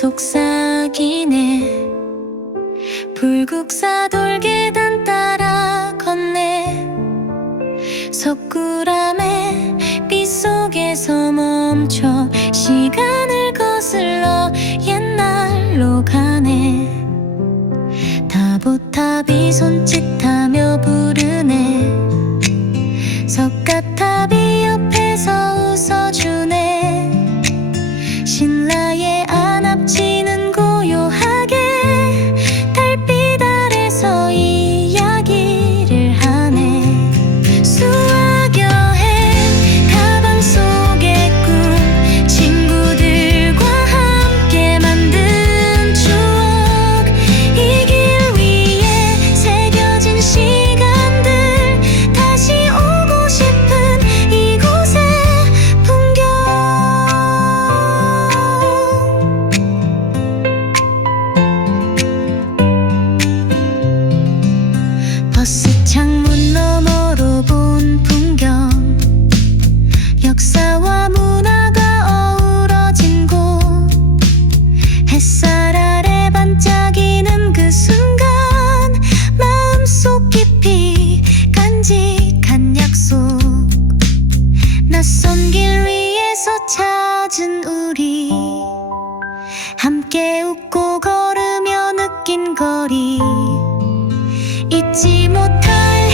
속삭이네. 불국사 돌계단 따라 걷네. 석굴암의 빛 속에서 멈춰 시간을 거슬러 옛날로 가네. 다보탑이 손짓하며 부르네. 석가 역사와 문화가 어우러진 곳 햇살 아래 반짝이는 그 순간 마음속 깊이 간직한 약속. 낯선 길 위에서 찾은 우리. 함께 웃고 걸으며 느낀 거리. 잊지 못할